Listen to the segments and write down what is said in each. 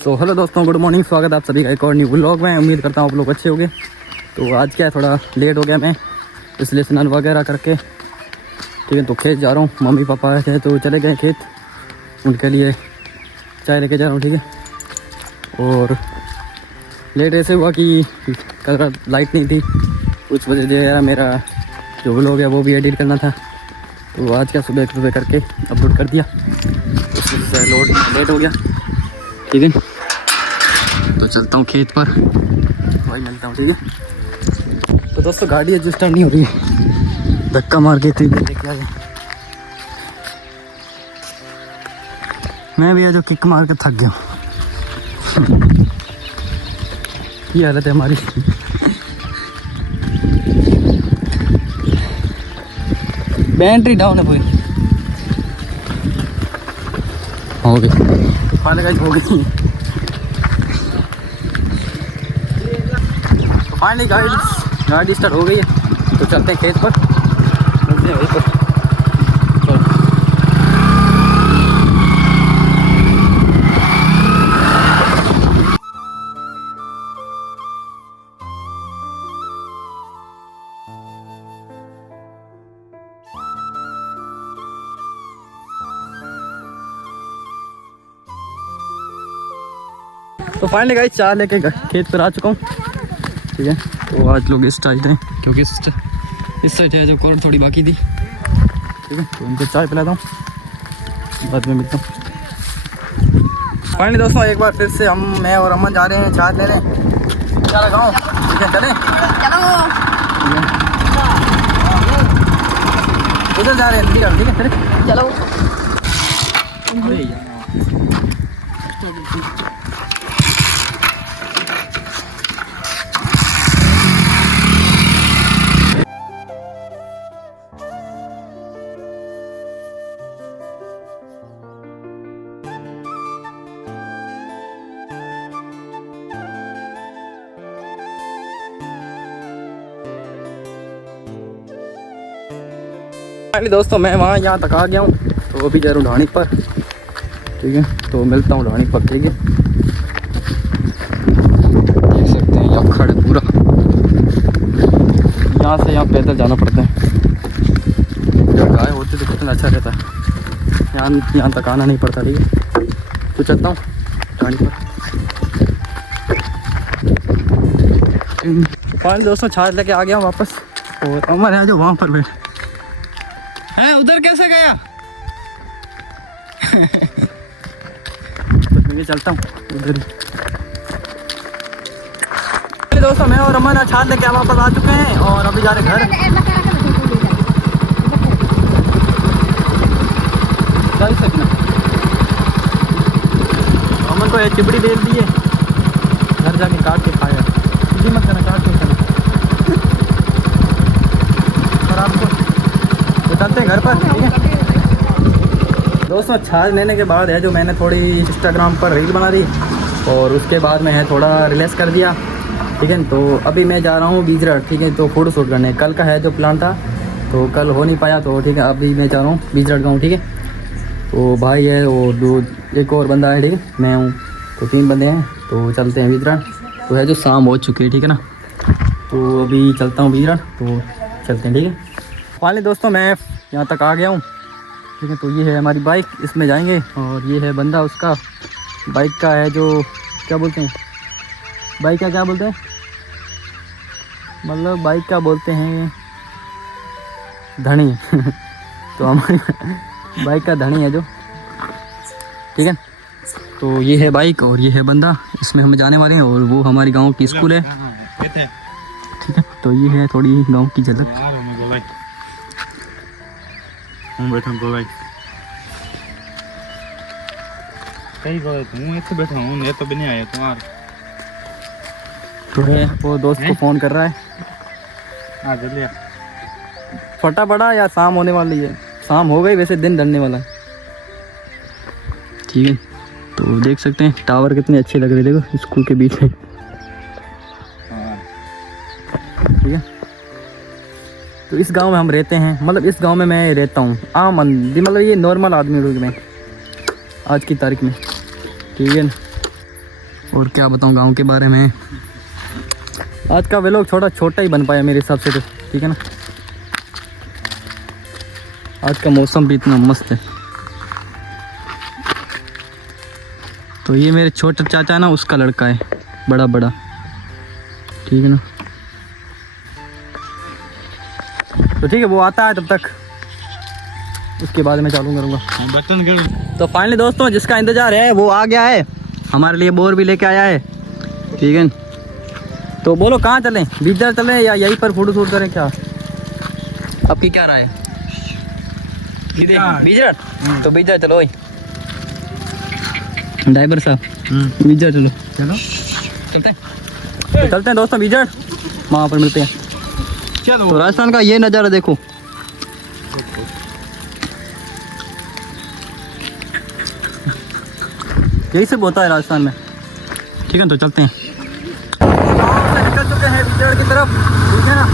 So hello दोस्तों, good morning. स्वागत है आप सभी का एक और न्यू व्लॉग में। उम्मीद करता हूँ आप लोग अच्छे होंगे। तो आज क्या है, थोड़ा लेट हो गया मैं, इसलिए स्नान वगैरह करके ठीक है तो खेत जा रहा हूँ। मम्मी पापा थे तो चले गए खेत, उनके लिए चाय लेके जा रहा हूँ। ठीक है, और लेट ऐसे हुआ कि कल रात लाइट नहीं थी, कुछ वजह से मेरा जो व्लॉग है वो भी एडिट करना था। तो आज क्या सुबह करके अपलोड कर दिया, उससे लेट हो गया। ठीक है, तो चलता हूँ खेत पर, वही मिलता हूँ। ठीक है, तो दोस्तों गाड़ी एडजस्ट नहीं हो रही है, धक्का मार के थी देख लिया। मैं भी है जो किक मार के थक गया। ये हालत है हमारी। बैटरी डाउन है पूरी। हो गई फाइनली गाइस, हो गई फाइनली गाइस, गाड़ी स्टार्ट हो गई है। तो चलते हैं खेत पर, चलते हैं वहीं पर। तो फाइनली गाइस चाय लेके खेत पर आ चुका हूँ। ठीक है, तो आज लोग इस साइड हैं क्योंकि इस साइड है जो कॉर्न थोड़ी बाकी थी। ठीक है, तो उनको चाय पिलाता हूँ, बाद में मिलता हूँ। फाइनली दोस्तों एक बार फिर से मैं और अमन जा रहे हैं चाय लेने। क्या लगाऊँ? ठीक है, चले उधर जा रहे हैं। ठीक है चले चलो। फाइनली दोस्तों मैं यहाँ तक आ गया हूँ, तो अभी जा रहा हूँ ढाणी पर। ठीक है, तो मिलता हूँ ढाणी पर। ठीक है, देख सकते हैं यहाँ खड़े पूरा, यहाँ से यहाँ पैदल जाना पड़ता है। जब गाय होती तो कितना अच्छा रहता है, यहाँ तक आना नहीं पड़ता। ठीक है, तो चलता हूँ ढाणी पर। फाइनली दोस्तों छाछ लेके आ गया हूँ वापस, और अमर है जो वहाँ पर बैठे हैं। उधर कैसे गया? तो मैं चलता हूँ उधर ही। दोस्तों मैं और अमन छाछ लेके वापस आ चुके हैं, और अभी जा रहे घर। अमन को एक चिबड़ी दे दी है, घर जाके काट के खाया। जी मत करना, काट के खाना। और आपको चलते हैं घर पर। ठीक है दोस्तों, छाछ लेने के बाद है जो मैंने थोड़ी इंस्टाग्राम पर रील बना दी, और उसके बाद में है थोड़ा रिलैक्स कर दिया। ठीक है, तो अभी मैं जा रहा हूँ बीजरठ। ठीक है, तो फोटो शूट करने कल का है जो प्लान था, तो कल हो नहीं पाया। तो ठीक है, अभी मैं जा रहा हूँ बीजरठ गाँव। ठीक है, तो भाई है और एक और बंदा है। ठीक है, मैं हूँ, तो 3 बंदे हैं। तो चलते हैं बीजरठ। तो है जो शाम हो चुकी है। ठीक है ना, तो अभी चलता हूँ बीजरठ, तो चलते हैं। ठीक है, फाइनली दोस्तों मैं यहाँ तक आ गया हूँ। ठीक है, तो ये है हमारी बाइक, इसमें जाएंगे। और ये है बंदा, उसका बाइक का है जो क्या बोलते हैं, बाइक का क्या बोलते हैं, मतलब बाइक का बोलते हैं धनी। तो हमारी बाइक का धनी है जो। ठीक है, तो ये है बाइक और ये है बंदा, इसमें हम जाने वाले हैं। और वो हमारी गांव की स्कूल है। ठीक है, तो ये है थोड़ी गांव की झलक। बैठा हूँ, ये तो भी नहीं आया तुम्हारा। तो है वो दोस्त को फोन कर रहा है। हाँ जल्दी फटा पड़ा या शाम होने वाली है? शाम हो गई, वैसे दिन ढलने वाला है। ठीक है, तो देख सकते हैं टावर कितने अच्छे लग रहे, देखो स्कूल के बीच में। ठीक है, तो इस गांव में हम रहते हैं, मतलब इस गांव में मैं रहता हूँ। मतलब ये नॉर्मल आदमी लोग में आज की तारीख में। ठीक है, और क्या बताऊँ गांव के बारे में। आज का व्लॉग छोटा ही बन पाया मेरे हिसाब से तो, ठीक है ना। आज का मौसम भी इतना मस्त है। तो ये मेरे छोटे चाचा ना, उसका लड़का है, बड़ा, ठीक है ना। तो ठीक है, वो आता है तब तक, उसके बाद मैं चालू करूँगा। बटन कर। तो फाइनली दोस्तों, जिसका इंतजार है वो आ गया है, हमारे लिए बोर भी लेके आया है, ठीक है। तो बोलो कहाँ चलें, बीजर चलें या यहीं पर फोटो शूट करें, क्या आपकी क्या राय है? बीजर, तो बीजर चलो भाई। ड्राइवर साहब, बीजर चलो। चलते हैं दोस्तों बीजर, वहाँ पर मिलते हैं। चलो। तो राजस्थान का ये नज़ारा देखो। यही सब होता है राजस्थान में, ठीक है। तो चलते हैं, निकल चुके हैं बीजर की तरफ, ठीक है ना।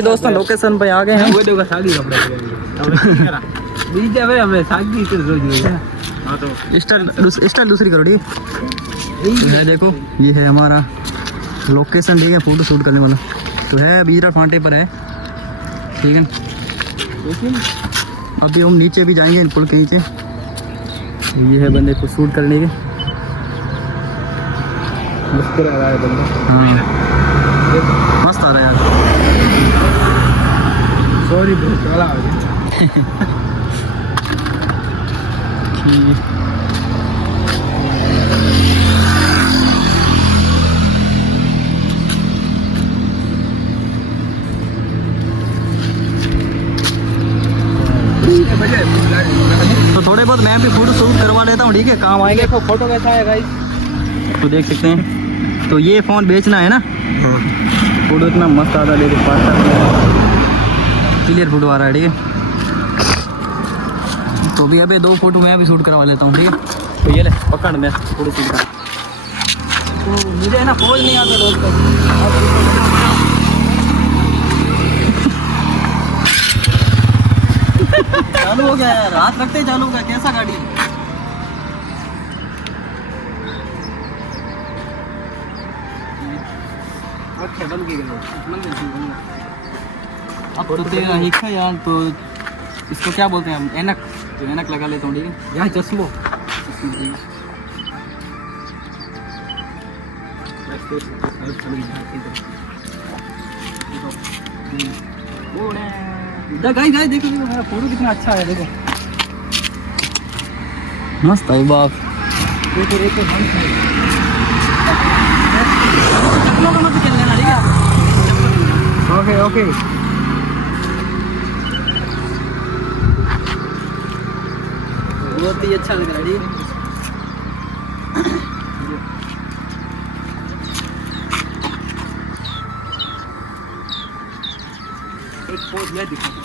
दोस्तों लोकेशन पे आ गए हैं। स्टाइल दूसरी करो, ठीक है। देखो ये है हमारा लोकेशन, ठीक है, फोटो शूट करने वाला। तो है बीजरा फांटे पर है, ठीक है। अभी हम नीचे भी जाएंगे, पुल के नीचे। ये है बंदे को शूट करने के, मस्त आ रहा है बंदा। हाँ मस्त आ रहा है यार। सॉरी बहुत काला हो गया। तो थोड़े बहुत मैं भी फोटो शूट करवा लेता हूँ, ठीक है, काम आएंगे। देखो फोटो कैसा है गाइस, तो देख सकते हैं। तो ये फ़ोन बेचना है ना, फोटो इतना मस्त आता है, देखो क्लियर फोटो आ रहा है, ठीक है। तो भी अभी 2 फोटो मैं भी शूट करवा लेता हूँ, ठीक है। तो ये ले पकड़, मैं फोटो शूट कर। तो मुझे ना पोज नहीं आता दोस्तों। चालू हो गया यार, हाथ रखते ही चालू हो गया, कैसा गाड़ी। अब तो तेरा ही है यार, तो इसको क्या बोलते हैं हम, ऐनक। तो ऐनक लगा लेता हूँ, ठीक है। यहाँ चश्मो गाइस देखो मेरा फोटो कितना अच्छा है, देखो मस्त है बाप। देखो देखो चप्पलों का मत खेल लेना, ठीक है। Okay okay. बहुत ही अच्छा लग रहा है, ठीक है। एक पोज मैं दिखाता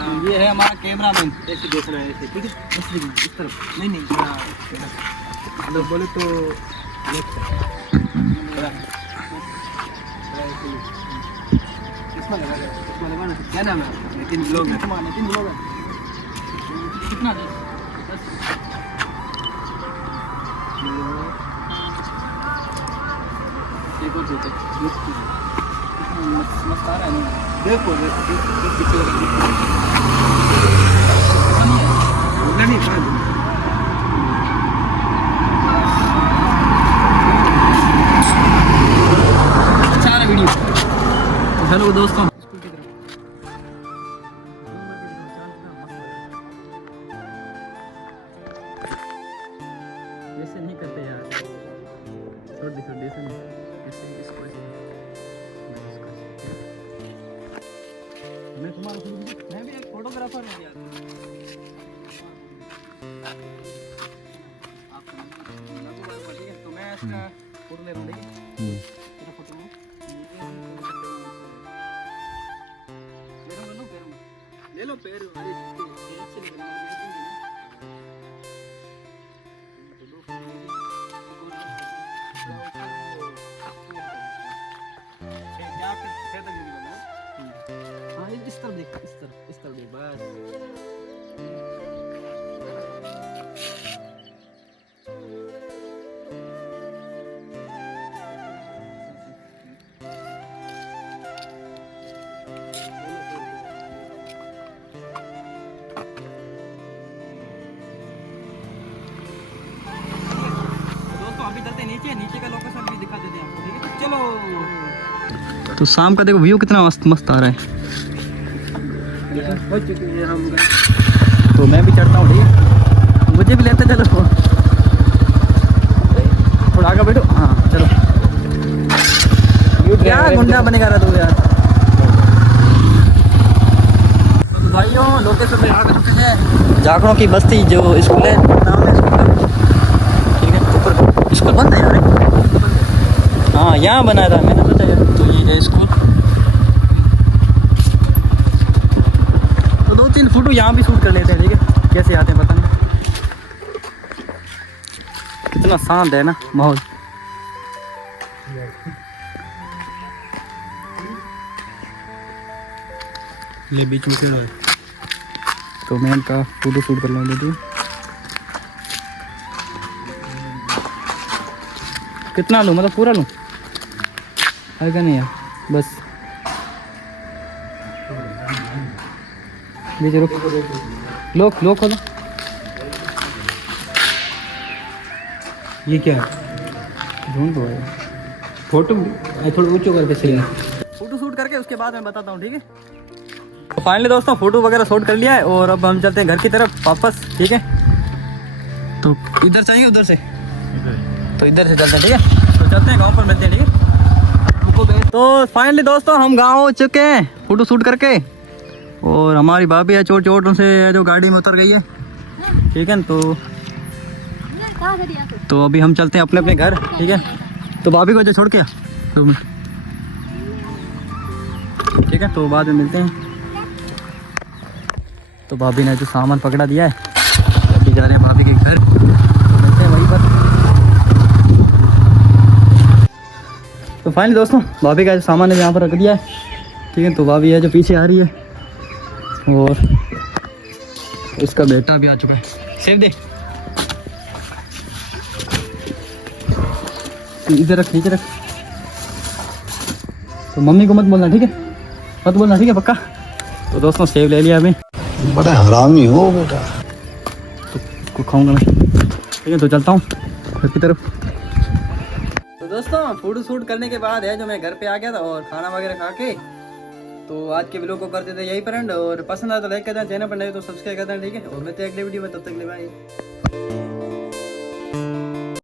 हूँ, ये है हमारा कैमरा मैन। ऐसे देखना है, ऐसे, ठीक है। इस तरफ नहीं अगर बोले तो इसमें लगाना। क्या नाम है? नितिन ब्लॉग है। कितना मस्त आ रहा है ना, देखो अच्छा आ रहा वीडियो। हेलो दोस्तों, ऐसे नहीं करते यार, छोड़ दे ऐसे नहीं, ऐसे इसको मैं तुम्हारा मैं भी एक फोटोग्राफर फोटोग्राफर हूँ यार। तो मैं इसका फोटो ले रहा हूँ, ठीक है? तेरा फोटो है? ले लो पैर वाली से निकलना हाँ इस तरफ देख, इस तरफ देख बस। अभी चलते नीचे, नीचे का लोकेशन भी दिखा देते हैं आपको, ठीक है? चलो। तो शाम का देखो व्यू कितना मस्त मस्त आ रहा है। हो चुकी है हम, तो मैं भी चढ़ता हूँ, ठीक है? मुझे भी लेते चलो, थोड़ा आगे बैठो। हाँ चलो। क्या गुंडा बनेगा रहा तू यार। तो भाइयों लोकेशन पे आ चुके हैं, जाखड़ों की बस्ती जो स्कूल है, नाम है स्कूल का, ठीक है? ऊपर स्कूल बंद है यार। हाँ यहाँ बनाया था मैंने, सोचा यार तो ये है स्कूल। तो 2-3 फोटो यहाँ भी शूट कर लेते हैं, ठीक है? कैसे आते हैं पता नहीं। कितना शांत है ना माहौल। ले बीच में खड़ा है। तो मैं इनका फोटो शूट कर लेंगे, ठीक? कितना लूँ, मतलब पूरा लूँ है क्या? नहीं यार बस नीचे रुक, लो खोलो। ये क्या है? ढूंढ दो यार। फोटो थोड़ा ऊंचा करके सही है। फोटो शूट करके उसके बाद मैं बताता हूँ, ठीक है? तो फाइनली दोस्तों फोटो वगैरह शूट कर लिया है और अब हम चलते हैं घर की तरफ वापस, ठीक है? तो इधर चाहिए उधर से? तो इधर से चलते हैं, ठीक है? तो चलते हैं, गांव पर मिलते हैं, ठीक है? तो फाइनली दोस्तों हम गांव हो चुके हैं फोटो शूट करके, और हमारी भाभी है चोट से जो गाड़ी में उतर गई है, ठीक है? तो अभी हम चलते हैं अपने अपने घर, ठीक है? तो भाभी को जो छोड़ के तो ठीक है, तो बाद में मिलते हैं। तो भाभी ने जो सामान पकड़ा दिया है, अभी जा रहे हैं भाभी के घर, तो मिलते हैं वहीं पर। तो फाइनली दोस्तों भाभी का जो सामान है यहाँ पर रख दिया है, ठीक है? तो भाभी है जो पीछे आ रही है, और उसका बेटा भी आ चुका है। सेब दे, इधर रख, नीचे रख। तो मम्मी को मत बोलना, ठीक है? मत बोलना, ठीक है? पक्का? तो दोस्तों सेब ले लिया अभी। बड़ा हरामी हो बेटा। तो खाऊंगा मैं, ठीक है? तो चलता हूँ घर की तरफ। तो दोस्तों फोटो शूट करने के बाद है जो मैं घर पे आ गया था और खाना वगैरह खा के, तो आज के वीडियो को करते थे यही पर एंड। और पसंद आया तो लाइक कर दें, चैनल पर नहीं तो सब्सक्राइब कर दें, ठीक है? और मिलते हैं अगले वीडियो में, तब तक के लिए बाय।